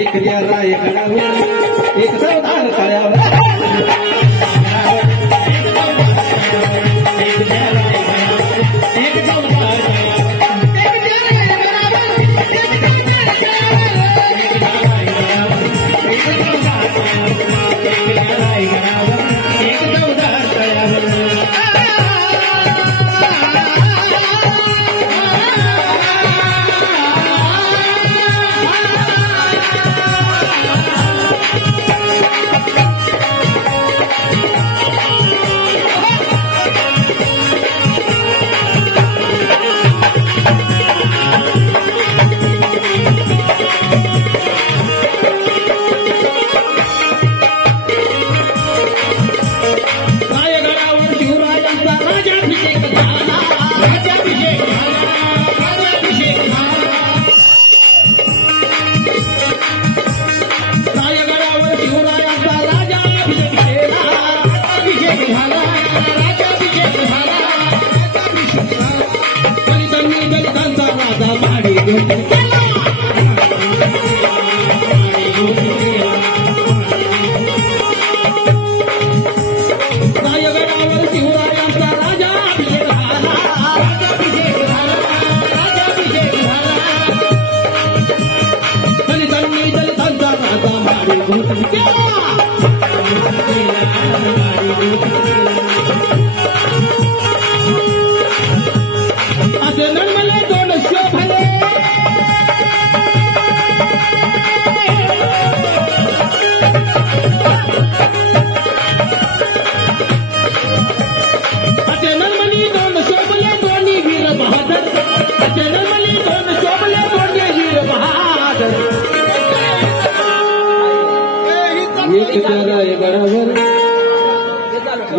एक द्यारा एक गडावर एक चौदार तळ्यावर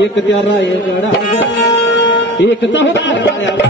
एक द्यारा एक गडावर एक Chavdar तळ्यावर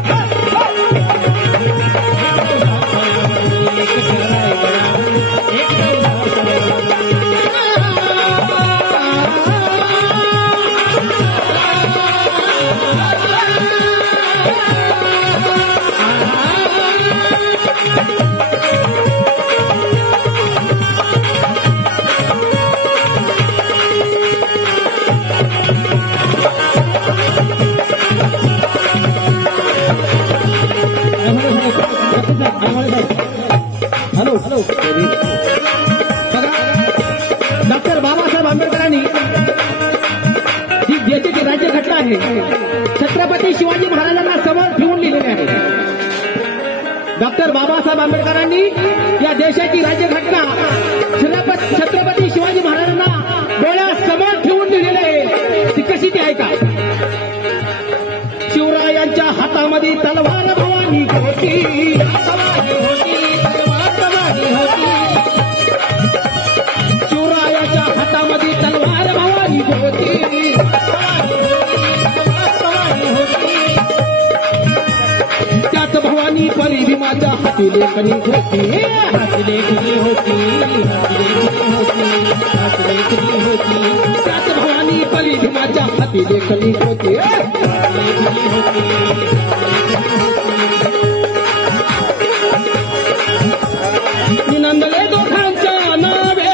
hello hello doctor Babasaheb आंबेडकरांनी जी देशाची राज्यघटना आहे छत्रपती शिवाजी महाराजांना समोर ठेवून लिहिलेली आहे. डॉक्टर बाबासाहेब आंबेडकरांनी या देशाची राज्यघटना छत्रपती शिवाजी महाराजांना डोळ्यासमोर ठेवून लिहिलेली आहे. ती कशी ती आहे का? शिवरायांच्या हातामध्ये तलवार भवानी होती, शिवरायाच्या हातामध्ये तलवार भवानी होती, त्यात भवानी परी भीमाच्या हाती लेखनी होती, त्यात भवानी परी भीमाच्या हाती लेखनी होती. नंदले दोघांच्या नावे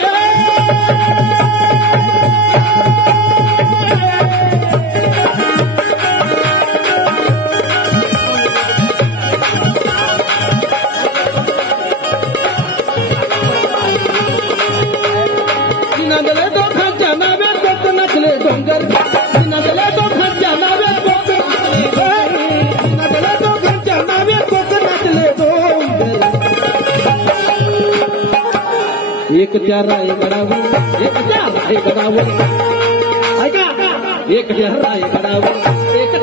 नंदले दोघांच्या नावे कोक नचले डोंगर, नंदले दोघांच्या नावे कोक नचले, नंदले दोघांच्या नावे कोक नचले डोंगर. एक त्या रायगडावर ऐका एक त्या रायगडावर एक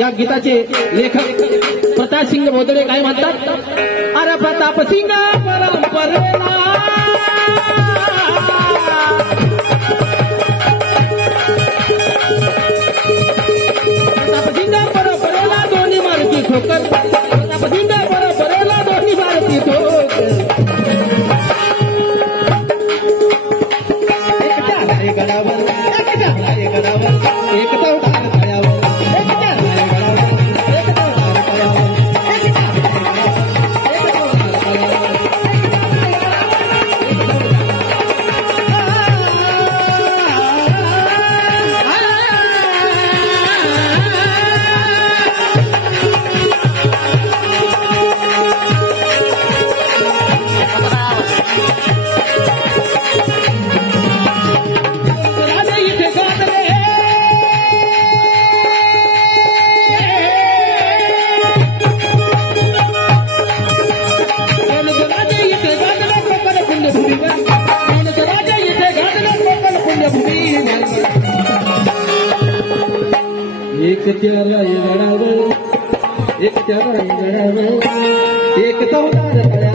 या गीताचे लेखक प्रतापसिंग बोदडे काय म्हणतात? अरे प्रतापसिंग परंपरेला प्रतापसिंग परंपरेला दोन्ही मारुती ठोकर प्रतापसिंग परंपरेला दोन्ही मारुती ठोकर एक त्या रायगडावर एक चौदार